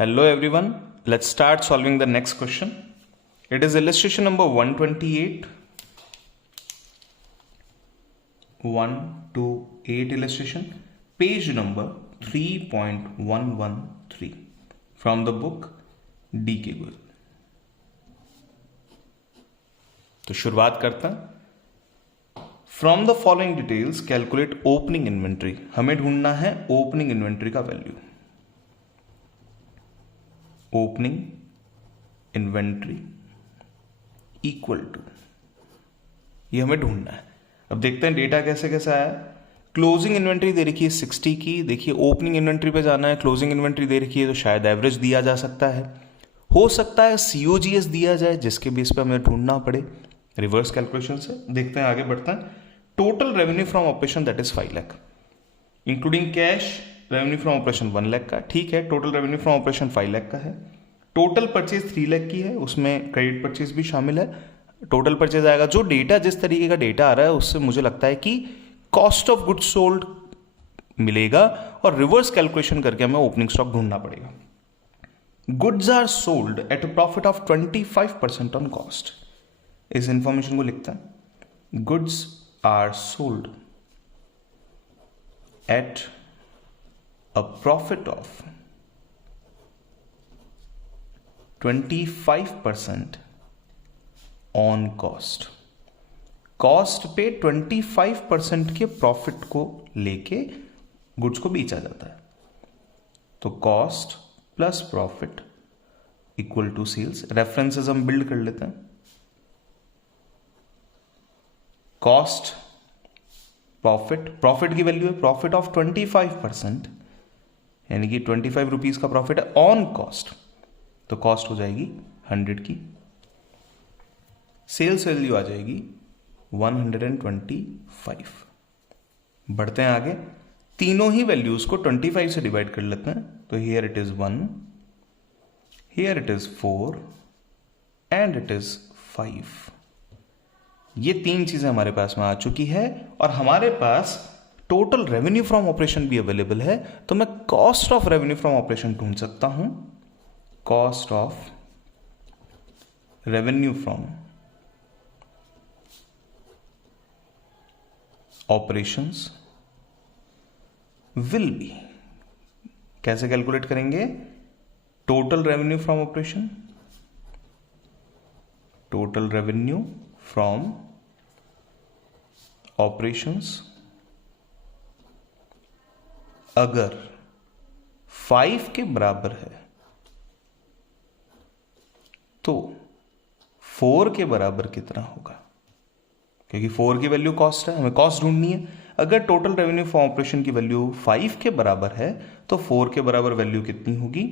Hello everyone, let's start solving the next question. It is illustration number 128. 128 illustration, page number 3.113 from the book D.K. Goyal. तो शुरुआत करते हैं. From the following details calculate opening inventory. हमें ढूंढना है opening inventory का value. Opening inventory equal to, ये हमें ढूंढना है. अब देखते हैं डेटा कैसे कैसे आया. क्लोजिंग इन्वेंट्री दे रखी है 60 की. देखिए ओपनिंग इन्वेंट्री पे जाना है. क्लोजिंग इन्वेंट्री दे रखी है तो शायद एवरेज दिया जा सकता है. हो सकता है COGS दिया जाए जिसके बेस पे हमें ढूंढना पड़े. रिवर्स कैलकुलेशन से देखते हैं, आगे बढ़ते हैं. Total revenue from operation that is 5 lakh including cash. Revenue from operation 1 lakh का, ठीक है. Total revenue from operation 5 lakh का है. टोटल परचेज 3 लाख की है, उसमें क्रेडिट परचेज भी शामिल है. टोटल परचेज आएगा. जो डेटा जिस तरीके का डेटा आ रहा है उससे मुझे लगता है कि कॉस्ट ऑफ गुड्स सोल्ड मिलेगा और रिवर्स कैलकुलेशन करके हमें ओपनिंग स्टॉक ढूंढना पड़ेगा. Goods are sold at a profit of 25% on cost. इस इंफॉर्मेशन को लिखता है. Goods are sold at a profit of 25% on cost. Cost पे 25% के प्रॉफिट को लेके गुड्स को बेचा जाता है. तो cost plus profit equal to sales. References हम बिल्ड कर लेते हैं. कॉस्ट प्रॉफिट की वैल्यू है प्रॉफिट ऑफ 25%, यानी कि 25 रुपीज का प्रॉफिट है ऑन कॉस्ट. तो कॉस्ट हो जाएगी 100 की. सेल्स वैल्यू आ जाएगी 125. बढ़ते हैं आगे. तीनों ही वैल्यूज को 25 से डिवाइड कर लेते हैं. तो here it is 1, here it is 4 and it is 5. ये तीन चीजें हमारे पास में आ चुकी है और हमारे पास टोटल रेवेन्यू फ्रॉम ऑपरेशन भी अवेलेबल है. तो मैं cost of revenue from operation ढूंढ सकता हूं. Cost of revenue from operations will be, कैसे कैलकुलेट करेंगे. Total revenue from operation, total revenue from operations अगर 5 के बराबर है तो 4 के बराबर कितना होगा, क्योंकि 4 की वैल्यू कॉस्ट है, हमें कॉस्ट ढूंढनी है. अगर टोटल रेवेन्यू फ्रॉम ऑपरेशन की वैल्यू 5 के बराबर है तो 4 के बराबर वैल्यू कितनी होगी.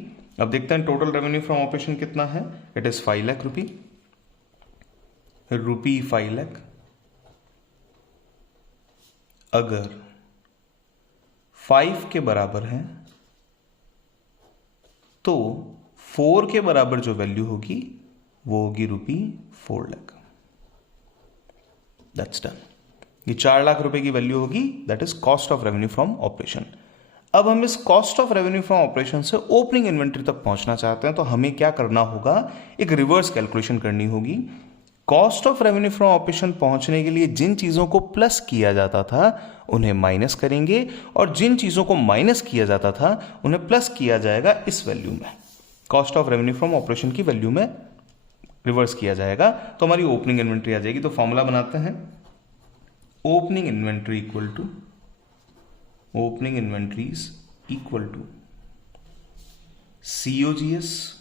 अब देखते हैं टोटल रेवेन्यू फ्रॉम ऑपरेशन कितना है. इट इज 5 लाख रुपी 5 लाख. अगर 5 के बराबर है तो 4 के बराबर जो वैल्यू होगी वो होगी रुपी 4 लाख. That's done. ये 4 लाख रुपए की वैल्यू होगी. That is cost of revenue from operation. अब हम इस cost of revenue from operation से ओपनिंग इन्वेंट्री तक पहुंचना चाहते हैं तो हमें क्या करना होगा, एक रिवर्स कैलकुलेशन करनी होगी. Cost of revenue from operation पहुंचने के लिए जिन चीजों को प्लस किया जाता था उन्हें माइनस करेंगे और जिन चीजों को माइनस किया जाता था उन्हें प्लस किया जाएगा इस वैल्यू में. Cost of revenue from operation की वैल्यू में रिवर्स किया जाएगा तो हमारी ओपनिंग इन्वेंट्री आ जाएगी. तो फॉर्मूला बनाते हैं. Opening inventory equal to, opening inventories equal to COGS.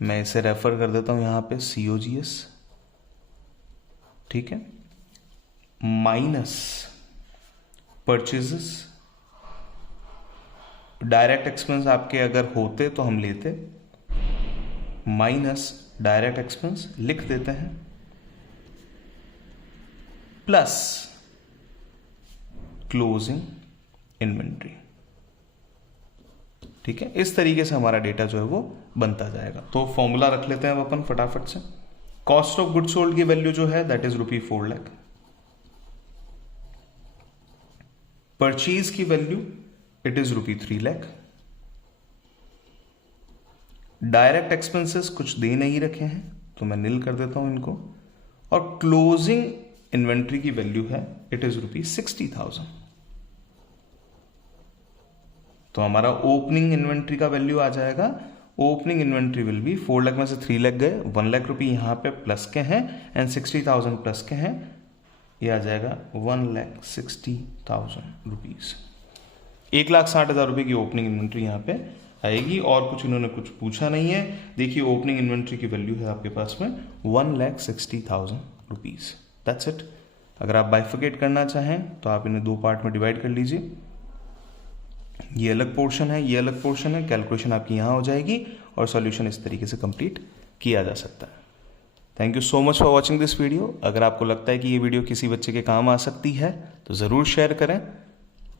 मैं इसे रेफर कर देता हूं यहां पे COGS, ठीक है, माइनस परचेजेस. डायरेक्ट एक्सपेंस आपके अगर होते तो हम लेते, माइनस डायरेक्ट एक्सपेंस लिख देते हैं, प्लस क्लोजिंग इन्वेंट्री. ठीक है, इस तरीके से हमारा डेटा जो है वो बनता जाएगा. तो फॉर्मूला रख लेते हैं अब अपन फटाफट से. कॉस्ट ऑफ गुड्स सोल्ड की वैल्यू जो है that is rupee 4 lakh. Purchase की value it is rupee 3 lakh. Direct expenses कुछ दे नहीं रखे हैं तो मैं नील कर देता हूं इनको, और क्लोजिंग इन्वेंट्री की वैल्यू है इट इज ₹60,000। तो हमारा ओपनिंग इन्वेंट्री का वैल्यू आ जाएगा, opening inventory will be 4 lakh में से 3 लाख गए, 1 लाख रुपये यहाँ पे प्लस के हैं एंड 60,000 प्लस के हैं, ये आ जाएगा 1,60,000 रुपीज। 1,60,000 रुपये की ओपनिंग इन्वेंट्री यहाँ पे आएगी, और कुछ इन्होंने कुछ पूछा नहीं है। देखिए ओपनिंग इन्वेंट्री की वैल्यू है आपके पास में 1,60,000 रुपीज। That's it. अगर आप बाइफिकेट करना चाहें तो आप इन्हें 2 पार्ट में डिवाइड कर लीजिए, ये अलग पोर्शन है, ये अलग पोर्शन है, कैलकुलेशन आपकी यहाँ हो जाएगी और सॉल्यूशन इस तरीके से कंप्लीट किया जा सकता है। Thank you so much for watching this video. अगर आपको लगता है कि ये वीडियो किसी बच्चे के काम आ सकती है तो ज़रूर शेयर करें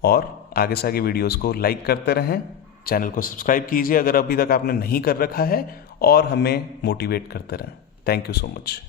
और आगे से आगे वीडियोस को लाइक करते रहें। चैनल को सब्सक्राइब कीजिए अगर अभी तक आपने नहीं कर रखा है, और हमें मोटिवेट करते रहें। Thank you so much.